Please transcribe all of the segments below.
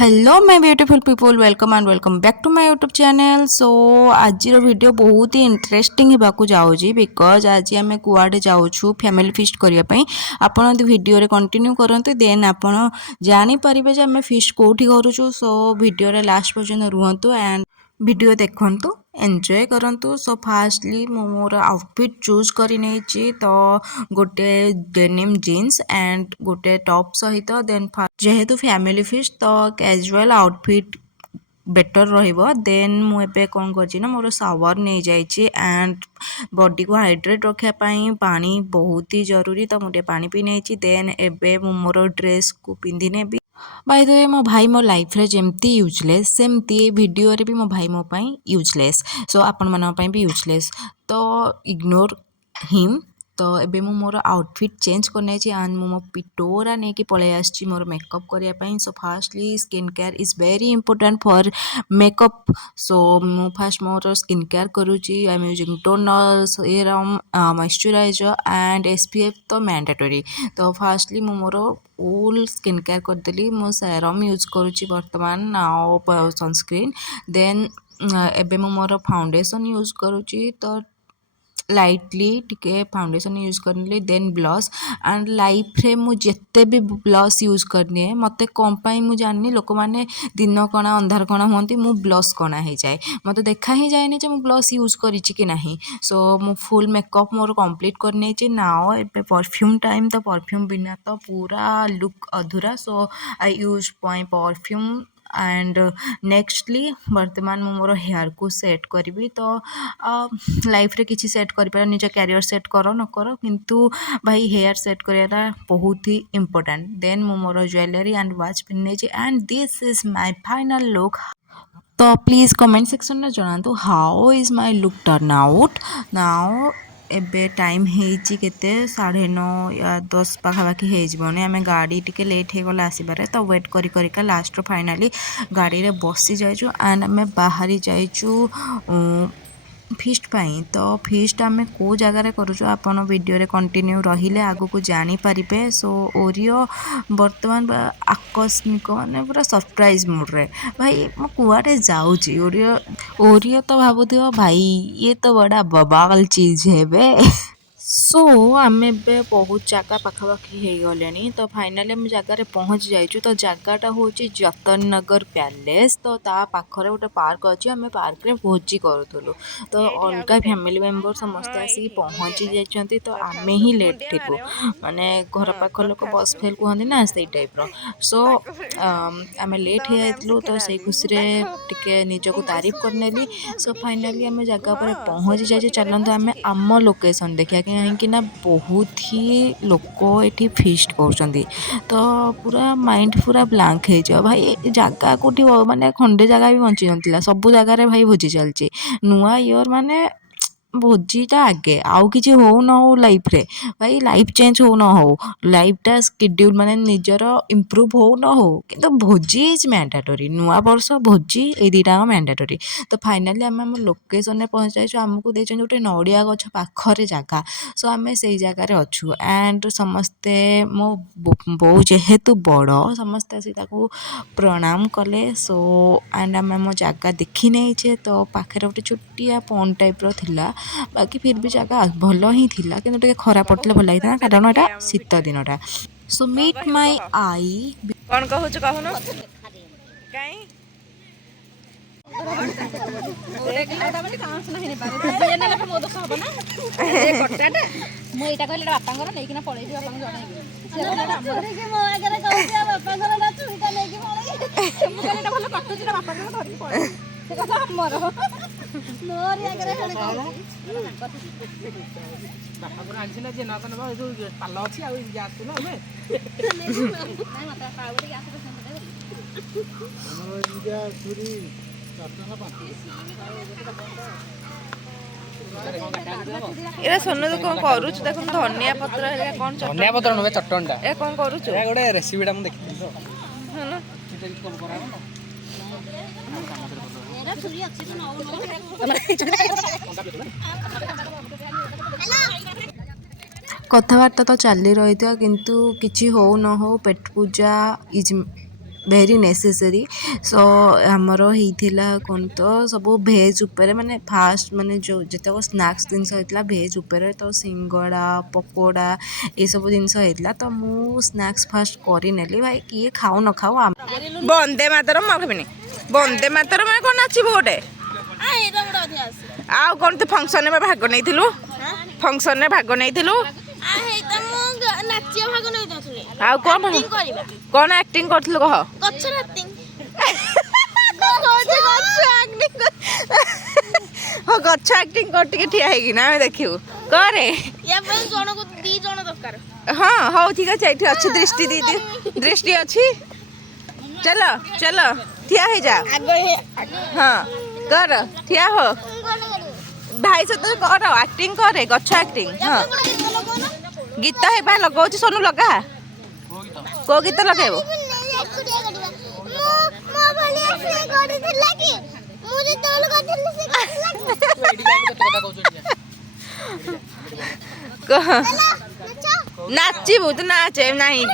Hello my beautiful people welcome and welcome back to my YouTube channel. So आज video बहुत ही interesting होगा जाऊँगी because आज आम कुआडे जाऊँ फैमिली फिस्ट करने। आपड़ वीडियो कंटिन्यू करते देन आपड़ जानीपर आम फिस्ट कौटी करूँ। सो वीडियो लास्ट पर्यंत रुहतु एंड वीडियो देखंतु एंजॉय करंतु। सो फास्टली मोर आउटफिट चूज कर तो गोटे डेनिम जीन्स एंड गोटे टॉप सहित देन जेहेतु फैमिली फिस्ट तो कैजुअल आउटफिट बेटर रहिबो। देन मुझे कौन कर मोर शावर नहीं जाइए एंड बॉडी को हाइड्रेट रखापी पानी बहुत ही जरूरी तो मुझे पानी पी नहीं। देन एबे मोर ड्रेस को पिंधि नेबी। बाय द वे मो भाई मो लाइफ रे जेमती यूजलेस सेमती वीडियो रे भी मो भाई मो पाई यूजलेस। सो आपण मन पाई भी यूजलेस तो इग्नोर हिम। तो एबे मु मोर आउटफिट चेंज करने एंड मो पिटोरा नहीं कि पलि आसी मोर मेकअप करने। So firstly skin care is very important for makeup. So मु फास्ट मोर स्किन केयर करुँची। I am using toner serum moisturiser and SPF तो मैंडेटरी। तो फास्टली मु मोर ओल स्किन केयर करदेली। मो सेरम यूज करुँची बर्तमान आउ सनस्क्रीन। देन एबे मु मोर फाउंडेशन यूज करुँची तो लाइटली टिके फाउंडेशन यूज करनी। देन ब्लश एंड लाइफ रे मु जेते भी ब्लश यूज करनी मते कम पाई मु जानी लोक माने दिन कणा अंधार कणा होती मु ब्लश कणा हो जाए मते देखा ही जाए जे मु ब्लश यूज करिछि कि नहीं। सो मु फुल मेकअप मोर कंप्लीट करनी नाउ एबे परफ्यूम टाइम। तो परफ्यूम बिना तो पूरा लुक अधूरा। So I use my perfume and nextly बर्तमान मु मोर हेयर को सेट करी। तो लाइफ रे किसी सेट कर निज कैरियर सेट कर न कर किंतु भाई हेयर सेट कराटा बहुत ही इम्पोर्टेंट। देन मु मोर ज्वेलरी एंड वॉच पिन्ने and this is my final look. तो प्लीज कमेंट सेक्शन में जनातु how is my look turn out now. एबे टाइम हेची केते 9:30 या 10 पाखापाखि होने आम गाड़ी टिके लेट हो गला आसबार। तो वेट करिका लास्ट फाइनाली गाड़ी रे बसी जाइचु एंड आम बाहरी जाइचु फिस्ट पाई। तो फिस्ट आम को जगार करूँ आपन वीडियो रे कंटिन्यू रहिले आगु को जानी पारिबे। सो ओरियो बर्तमान आकस्मिक माने पूरा सरप्राइज मूड रे भाई मो कुआडे जाऊँगी। ओरियो तो भावुथिबो भाई ये तो बड़ा बबाल चीज है बे। सो आम ए बहुत जगह पाखापाखि हो गले। तो फाइनाली आम जगार पहुँच जाइचु। तो जगटा हूँ जतन नगर पैलेस। तो ता पाखरे गोटे पार्क अच्छी आम पार्क रे भोजी करूँ। तो अलग फैमिली मेंबर समस्ते आसिक पहुँची जाइछंती। तो आम ही लेट थिलु माने घर पाख लोक बस फेल कहते ना से टाइप। सो आम लेट हो जाइलु तो से खुशी टिके निजको तारीफ करनेली। सो फाइनाली आम जगह पर पहुँची जाइए। चलते आम आम लोकेशन देखा कहीं बहुत ही लोक ये फिस्ट कर। तो पूरा माइंड पूरा ब्लांक हो भाई जगह कौटी माने खंडे जगह भी बंची ना सबू जगार भाई भोजी चलती नुआ इयर माने भोजीटा आगे आउ कि हो न हो लाइफ रे भाई लाइफ चेंज हो न हो लाइफटा स्केड्यूल माने निजर इम्प्रूव हो न हो कि भोजी इज मैंडेटरी नुआ वर्ष भोजी ये दुटा मैंडेटरी। तो फाइनाली आम लोकेशन में पहुँच जाइए आमको देते गोटे नड़िया गछ पाखरे जगह। सो आम से जगार अच्छु एंड समस्ते मो बो जेहेतु बड़ समस्ते आसी प्रणाम कले। सो एंड आम मो जगह देखी नहीं तो पाखे गोटे छोटिया पॉन्ड टाइप रो थिला बाकी फिर भी जगह भल ही थिला किंतु टिके खरा पड़ते भल लगी कारण एटा शीत दिनटा। सो मीट माय आई कौन कहूँ कहून कहीं एरा सोनू तू कौन करूछ देख धनिया पत्र है कौन धनिया पत्र नुहे चटणटा ए कौन करूछ ए गोटे रेसिपीटा मु देखि तो हन एरा छुरी अछि तो नौ कथबार्ता तो चली रही था किंतु किसी हो न हो पेट पूजा इज भेरी नेसेसरी सो आमर होता कौन तो सब भेज उपरे माने फास्ट माने जो जितक स्नैक्स जिनस होता भेज उपरे तो सिंगड़ा पकोड़ा ये सब जिनस होता तो मु स्नैक्स फास्ट करी भाई किए खाऊ न खाऊ बंदे मातरम मैं खाबिनी बंदे मातरम मैं कौन नाचिबू गोटे आउ कौन तू फंक्शन में भाग नहीं थिलु फंक्शन में भाग नहीं थिलु आउ कौन एक्टिंग करथिलु कह हो गच्छ एक्टिंग कर टिके ठिया हेगी ना देखियो करे हाँ हो ठीक अच्छे ये अच्छी दृष्टि अच्छी चलो चलो ठिया है जा हाँ कर ठिया हो भाई से तो कर एक्टिंग करे गच्छ एक्टिंग हाँ गीत है बा लगाऊ सोनू लगा को गीत लगेबो नाचिबू तो नाचे नहीं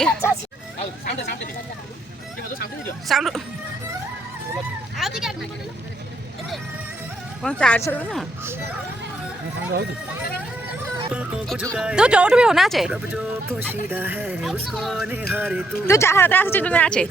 साउंड कौन चार्ज ना तू जोट भी हो नाचे तू चाहता है तो नाचे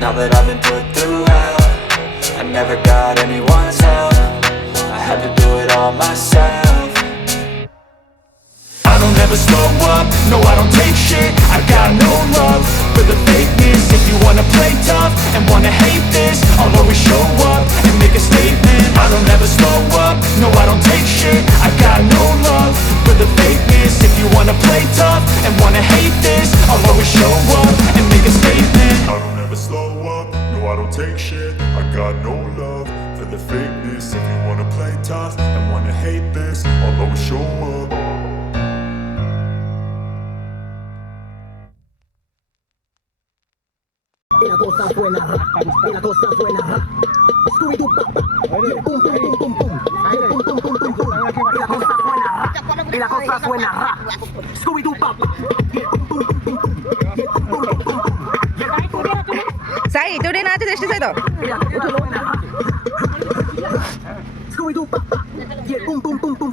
Now that I've been put through hell, I never got anyone's help. I had to do it all myself. I don't ever slow up, no I don't take shit. I got no love for the fakeness. If you wanna play tough and wanna hate this, I'll always show up and make a statement. I don't ever slow up, no I don't take shit. I got no love for the fakeness. If you wanna play tough and wanna hate this, I'll always show up and make a statement. I don't ever slow up, no I don't take shit. I got no love for the fakeness. If you wanna play tough and wanna hate this, I'll always show up. Y la cosa suena rap, y la cosa suena rap. Scooby-Doo, pum, pum, pum, pum, pum. Pum, pum, pum, pum, pum. Y la cosa suena rap, y la cosa suena rap. Scooby-Doo, pum, pum, pum, pum, pum. Sai तोड़े नाचे दृष्टि से तो Scooby-Doo, pum, pum, pum, pum.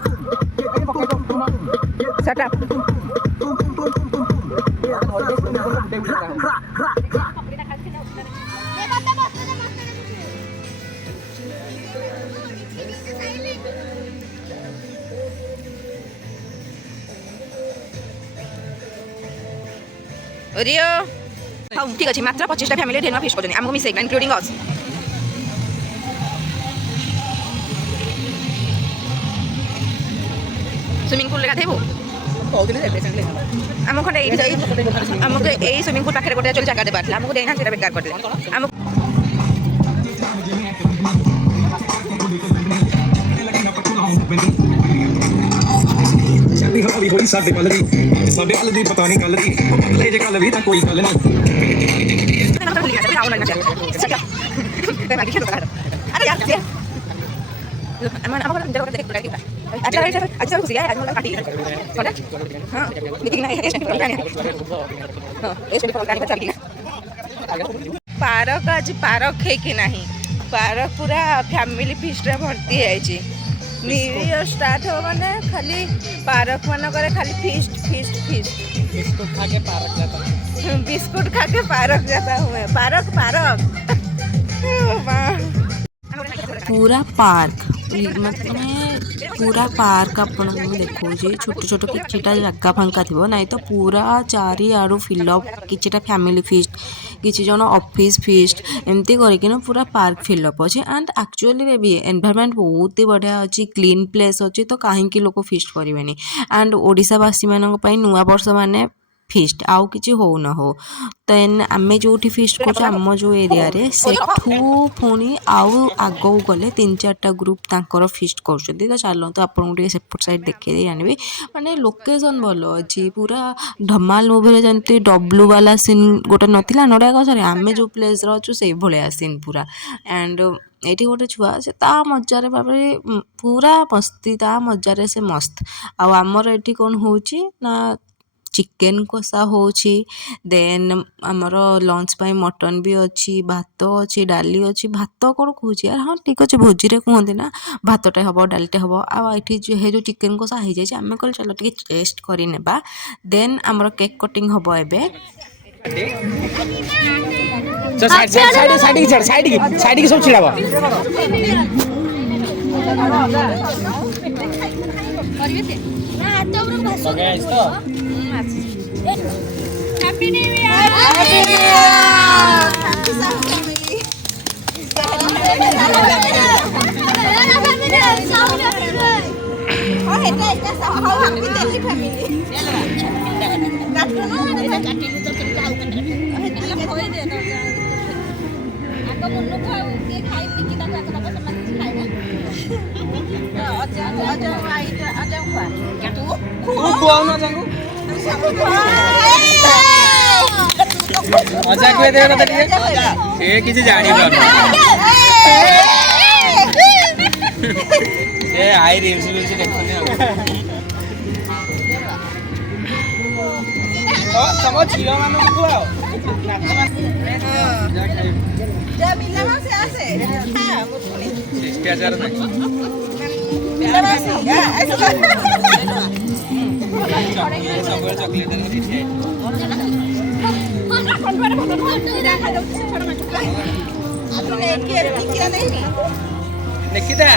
shut up Rio हाँ ठीक अच्छे मात्र 25टा family ढेर फिश कर आमको मिसेक इंक्लूडिंग अस स्विमिंग पूल गाधेबू आम खंडे आमको यही स्विमिंग पूल पाखे गोटे जगह देवार आमको देना से बेकार कर हौली हौली साडे कल दी पता नहीं कल दी ले जे कल भी तां कोई गल पार्क आज पार्क है कि नहीं पार्क पूरा फैमिली फिस्ट भर्ती है न्यू ईयर स्टार्ट हो माने खाली पार्क मान करे खाली फिस्ट फिस्ट फिस्ट बिस्कुट खा के पार्क जाता बिस्कुट खा के पार्क जाता हूँ मैं पार्क पार्क पूरा पार्क मतलब पूरा पार्क आपण देखो छोट छोट किछिटा जगह फांका थी ना तो पूरा चारिआडू फिलअप किछिटा फैमिली फिस्ट किछि जन ऑफिस फिस्ट एमती करके पूरा पार्क फिलअप अच्छे एंड एक्चुअली भी एनवायरनमेंट बहुत ही बढ़िया अच्छी क्लीन प्लेस अच्छी तो कहीं लोक फिस्ट करेंगे एंड ओडिशावासी मानी नुआ वर्ष माने ଫିଷ୍ଟ ଆଉ କିଛି ହଉ ନ ହଉ। ଦେନ୍ ଆମେ ଯେଉଁଠି ଫିଷ୍ଟ କରୁଛୁ ଆମ ଯେଉଁ ଏରିଆରେ ସେଠୁ ପୁଣି ଆଉ ଆଗକୁ ଗଲେ 3-4ଟା ଗ୍ରୁପ୍ ତାଙ୍କର ଫିଷ୍ଟ କରୁଛନ୍ତି। ତ ଚାଲନ୍ତୁ ଆପଣଙ୍କୁ ଟିକେ ସେପଟ ସାଇଡ଼୍ ଦେଖେଇ ଦେଇ ଆଣିବି। ମାନେ ଲୋକେସନ୍ ଭଲ ଅଛି ପୁରା ଧମାଲ ମୁଭିରେ ଯେମିତି ଡବ୍ଲୁ ବାଲା ସିନ୍ ଗୋଟେ ନଥିଲା ନଡ଼ିଆ ଗଛରେ, ଆମେ ଯେଉଁ ପ୍ଲେସ୍ରେ ଅଛୁ ସେଇଭଳିଆ ସିନ୍ ପୁରା। ଆଣ୍ଡ ଏଇଠି ଗୋଟେ ଛୁଆ ସେ ତା ମଜାରେ ଭାବରେ ପୁରା ମସ୍ତି ତା ମଜାରେ ସେ ମସ୍ତ। ଆଉ ଆମର ଏଠି କ'ଣ ହେଉଛି ନା ଚିକେନ୍ କଷା ହେଉଛି, ଦେନ୍ ଆମର ଲଞ୍ଚ ପାଇଁ ମଟନ୍ ବି ଅଛି, ଭାତ ଅଛି, ଡାଲି ଅଛି। ଭାତ କ'ଣ କହୁଛି ଆରେ ହଁ ଠିକ୍ ଅଛି ଭୋଜିରେ କୁହନ୍ତି ନା ଭାତଟେ ହେବ ଡାଲିଟେ ହେବ। ଆଉ ଏଠି ଯେଉଁ ଚିକେନ୍ କଷା ହେଇଯାଇଛି ଆମେ କହିଲେ ଚାଲ ଟିକେ ଟେଷ୍ଟ କରିନେବା। ଦେନ୍ ଆମର କେକ୍ କଟିଂ ହେବ ଏବେ। ସାଇଡ୍ କି ସବୁ ଛିଡାବ। ଅଜା କୁହେ ଦେବେ କଥା ଟିକେ ସେ କିଛି ଜାଣିପାରୁନି ସେ ଆଇ ରିଲ୍ସ ଦେଖୁନି ଆଉ ତମ ଝିଅ ମାନଙ୍କୁ କୁହ ଶିଷ୍ଟାଚାର ନାହିଁ ସବୁବେଳେ ଚକଲେଟ ନିକିତା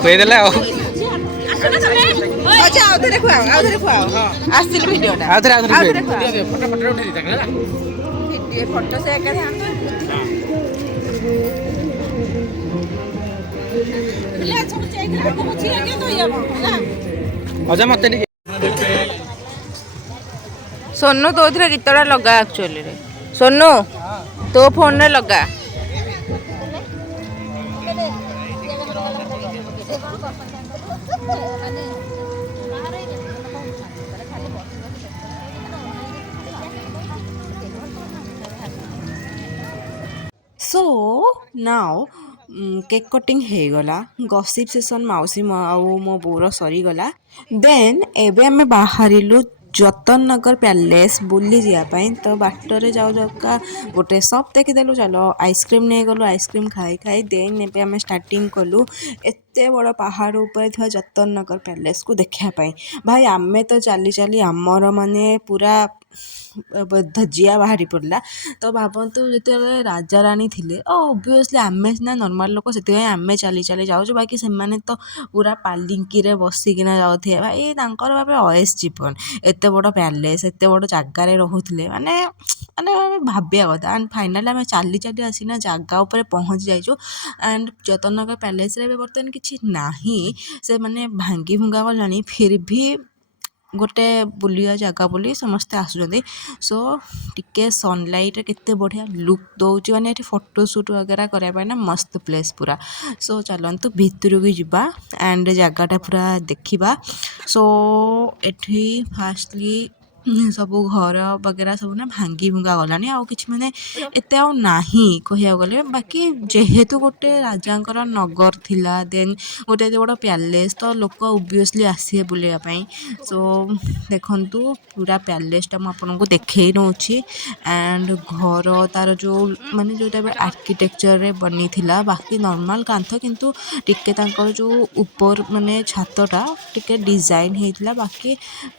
ଖୁଏଇଦେଲେ ଆଉ ଆଉଥରେ ଖୁଆଅ ଆସିଲି ଭିଡ଼ିଓଟା ଫଟୋ ସେ ଏକା ଅଜା ମତେ ଟିକେ ସୋନୁ ତୋଥିରେ ଗୀତଟା ଲଗା ଆକ୍ଚୁଆଲିରେ ସୋନୁ ତୋ ଫୋନରେ ଲଗା ସୋ ନାଓ କେକ୍ କଟିଂ ହେଇଗଲା, ଗସିପ୍ ସେସନ୍ ମାଉସୀ ଆଉ ମୋ ବୋଉର ସରିଗଲା। ଦେନ୍ ଏବେ ଆମେ ବାହାରିଲୁ ଯତନ ନଗର ପ୍ୟାଲେସ୍ ବୁଲି ଯିବା ପାଇଁ। ତ ବାଟରେ ଯାଉ ଯାଉକା ଗୋଟେ ସପ୍ ଦେଖିଦେଲୁ, ଚାଲ ଆଇସ୍କ୍ରିମ୍ ନେଇଗଲୁ। ଆଇସ୍କ୍ରିମ୍ ଖାଇ ଦେନ୍ ଏବେ ଆମେ ଷ୍ଟାର୍ଟିଂ କଲୁ ଏତେ ବଡ଼ ପାହାଡ଼ ଉପରେ ଥିବା ଯତନ ନଗର ପ୍ୟାଲେସ୍କୁ ଦେଖିବା ପାଇଁ। ଭାଇ ଆମେ ତ ଚାଲି ଚାଲି ଆମର ମାନେ ପୁରା ଧଜିଆ ବାହାରି ପଡ଼ିଲା। ତ ଭାବନ୍ତୁ ଯେତେବେଳେ ରାଜାରାଣୀ ଥିଲେ ଅବଭିୟସ୍ଲି ଆମେ ସିନା ନର୍ମାଲ୍ ଲୋକ ସେଥିପାଇଁ ଆମେ ଚାଲି ଚାଲି ଯାଉଛୁ, ବାକି ସେମାନେ ତ ପୁରା ପାଲିଙ୍କିରେ ବସିକିନା ଯାଉଥିବେ। ଭାଇ ତାଙ୍କର ଭାବେ ଅଏସ୍ ଜୀବନ, ଏତେ ବଡ଼ ପ୍ୟାଲେସ୍ ଏତେ ବଡ଼ ଜାଗାରେ ରହୁଥିଲେ ମାନେ ଭାବିବା କଥା। ଆଣ୍ଡ ଫାଇନାଲି ଆମେ ଚାଲି ଚାଲି ଆସିନା ଜାଗା ଉପରେ ପହଞ୍ଚି ଯାଇଛୁ। ଆଣ୍ଡ ଯତନ ନଗର ପ୍ୟାଲେସ୍ରେ ଏବେ ବର୍ତ୍ତମାନ କିଛି ନାହିଁ, ସେ ମାନେ ଭାଙ୍ଗି ଭୁଙ୍ଗା ଗଲାଣି। ଫିର୍ ଭି ଗୋଟେ ବୁଲିବା ଜାଗା ବୋଲି ସମସ୍ତେ ଆସୁଛନ୍ତି। ସୋ ଟିକେ ସନଲାଇଟ୍ରେ କେତେ ବଢ଼ିଆ ଲୁକ୍ ଦେଉଛି, ମାନେ ଏଠି ଫଟୋ ସୁଟ୍ ବଗେରା କରିବା ପାଇଁ ନା ମସ୍ତ ପ୍ଲେସ୍ ପୁରା। ସୋ ଚାଲନ୍ତୁ ଭିତରକୁ ଯିବା ଆଣ୍ଡ ଜାଗାଟା ପୁରା ଦେଖିବା। ସୋ ଏଠି ଫାଷ୍ଟଲି ସବୁ ଘର ବଗେରା ସବୁ ନା ଭାଙ୍ଗି ଭୁଙ୍ଗା ଗଲାଣି, ଆଉ କିଛି ମାନେ ଏତେ ଆଉ ନାହିଁ କହିବାକୁ ଗଲେ। ବାକି ଯେହେତୁ ଗୋଟେ ରାଜାଙ୍କର ନଗର ଥିଲା, ଦେନ୍ ଗୋଟେ ଏତେ ବଡ଼ ପ୍ୟାଲେସ୍, ତ ଲୋକ ଅବଭିୟସ୍ଲି ଆସିବେ ବୁଲିବା ପାଇଁ। ସୋ ଦେଖନ୍ତୁ ପୁରା ପ୍ୟାଲେସ୍ଟା ମୁଁ ଆପଣଙ୍କୁ ଦେଖେଇ ନେଉଛି। ଆଣ୍ଡ ଘର ତାର ଯେଉଁ ମାନେ ଯେଉଁଟା ଏବେ ଆର୍କିଟେକ୍ଚରରେ ବନିଥିଲା, ବାକି ନର୍ମାଲ୍ କାନ୍ଥ, କିନ୍ତୁ ଟିକେ ତାଙ୍କର ଯେଉଁ ଉପର ମାନେ ଛାତଟା ଟିକେ ଡିଜାଇନ୍ ହେଇଥିଲା। ବାକି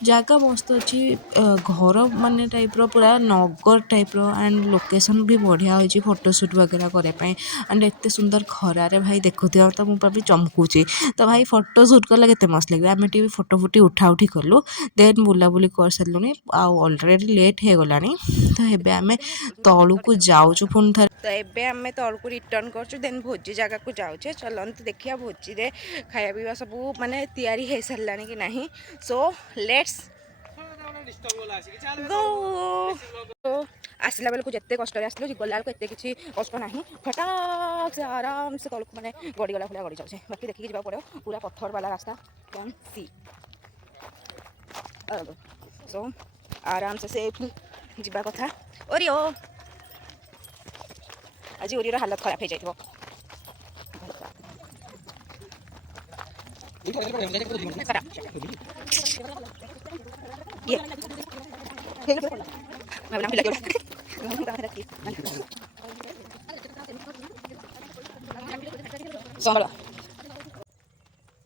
ଜାଗା ମସ୍ତ ଅଛି, ଘର ମାନେ ଟାଇପ୍ର ପୁରା ନଗର ଟାଇପ୍ର। ଆଣ୍ଡ ଲୋକେସନ୍ ବି ବଢ଼ିଆ ହୋଇଛି ଫଟୋ ସୁଟ୍ ବଗେରା କରିବା ପାଇଁ। ଆଣ୍ଡ ଏତେ ସୁନ୍ଦର ଖରାରେ ଭାଇ ଦେଖୁଥିବ ତ ମୁଁ ବି ଚମକୁଛି। ତ ଭାଇ ଫଟୋ ସୁଟ୍ କଲେ କେତେ ମସ୍ତ ଲାଗିବ। ଆମେ ଟିକେ ଫଟୋ ଫୁଟି ଉଠା ଉଠି କଲୁ, ଦେନ୍ ବୁଲାବୁଲି କରିସାରିଲୁଣି ଆଉ ଅଲରେଡ଼ି ଲେଟ୍ ହେଇଗଲାଣି। ତ ଏବେ ଆମେ ତଳକୁ ଯାଉଛୁ ପୁଣି ଥରେ। तो एबे आमे तलकू रिटर्न करछु देन भोजी जगह को जाऊे चलते देखिया भोजी रे खाया पीवा सब माने तैयारी हो सारानी कि नहीं सो लेट्स गो आसला बेलू जिते कष्ट आसलु गला बेलू एत किसी कष्ट ना फटाक से आराम से तलक मैंने गड़ीगला भाया गड़ी जाऊे बाकी देखिए जावा पड़ो पूरा पत्थर वाला रास्ता कैन सी सो आराम से सेफली जीवा कथा ओरियो आज ओरियर हालत खराब हो जाए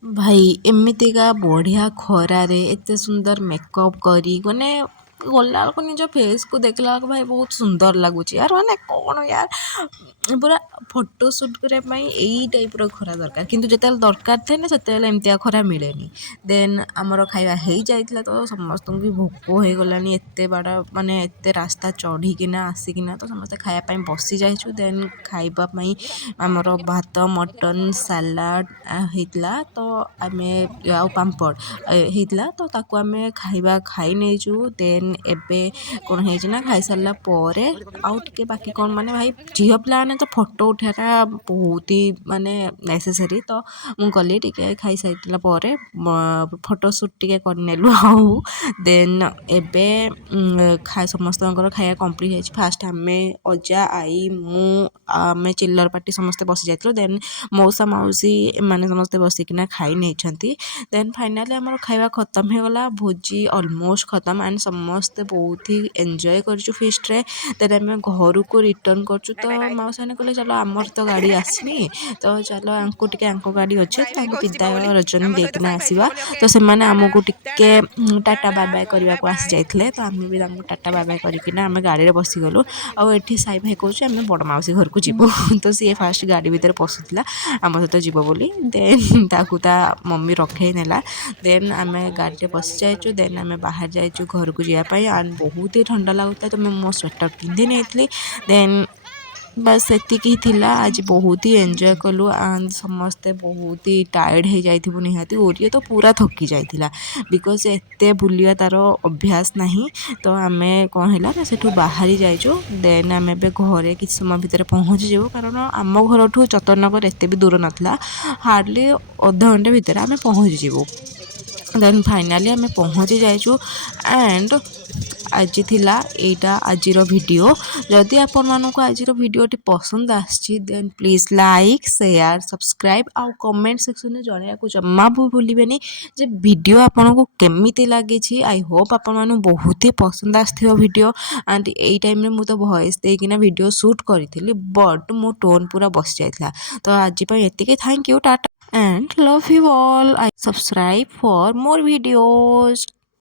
भाई एमितिका बढ़िया खरारे एते सुंदर मेकअप करी माने गला बेलू निज फेस को देखला भाई बहुत सुंदर लगुच यार माने कौन यार पूरा फोटो सुट करने यही टाइप खरा दरकार किंतु जिते दरकार थे ना से एमतिया खरा मिले देन आमर खाଇବା हो जाइला तो समस्त भी भोक हो गला एत बाड़ माने एत रास्ता चढ़ीकिना आसिकिना तो समस्ते खायापी बसी जाइछु देन खाइबापी आमर भात मटन सालाड होता तो आम आउ पापड़ होता तो ताकू आम खाइबा खाई नहींचु देन एबे कौन है खाई सारा पर आउ टे बाकी कौन माने भाई झील पिला तो फोटो उठाटा बहुत ही माने नेसेसरी तो मुझे गली टे खाई सारा पर फोटो सुट टे करनेलु आउ देन एबे समस्त खाया कंप्लीट है फास्ट आम अजा आई मु आम चिल्लर पार्टी समस्ते बसी जाइलु देन मौसा मौसी एमाने समस्ते बसिकिना खाई नहीं देन फाइनाली आमर खाଇବା खत्म हो गला भोजी ऑलमोस्ट खत्म एंड समस्ते बहुत ही एंजॉय करछु फीस्ट रे देन आम घर को रिटर्न करछु तो मौसा ने कहले चलो आमर तो गाड़ी आसनी तो चलो आंको टिके आंको गाड़ी अच्छे तो विदाय रजनी देकिना आसीबा तो से माने आमको टिके टाटा बाय बाय करने को आसी जाइथिले तो आम भी टाटा बाय बाय करकिना आम गाड़ी रे बसी गलु आ एठी साई भाई कहूँ आम बड़ माउसी घर को जीवु तो सी फास्ट गाड़ी भितर पशुला आम सहित जीव बोली देन ताकू ता मम्मी रखे नेला देन आम गाड़ी बसी जाइचु देन आम बाहर जाइचु घर को जावाई एंड बहुत ही ठंडा लगुता तो मैं मो स्वेटर पिंधि नहीं देन बस एतिक ही थिला आज बहुत ही एंजॉय कलु एंड समस्ते बहुत ही टायर्ड हो जाइथिबु निहाती ओरिए तो पूरा थकी जाइथिला बिकॉज एते बुलिया तार अभ्यास नहीं तो आमे कौन है ना सेठू बाहरी जाइचु देन आम ए घरे किसी समय भितर पहुँची जाऊ कारण आम घर ठू चतरनगर एते भी दूर नाला हार्डली अध घंटे भितर आम पहुँची जाऊ देन फाइनाली आम पहुँची जाइचु एंड आज थिला एटा आजिर वीडियो जदि आपण मानक आजिर वीडियोटी पसंद आछि देन प्लीज लाइक शेयर सब्सक्राइब आउ कमेंट सेक्शन में जणिया को जम्मा भी भूलिबेनी जे वीडियो आपन को केमिति लागी छी आई होप आपण मानु बहुत ही पसंद आस्थि वीडियो एंड एई टाइम रे मु तो वॉइस देकिना वीडियो शूट करिथिली बट मो टोन पूरा बस जाइथला तो आज पय एतिके थैंक यू टाटा and love you all. I subscribe for more videos.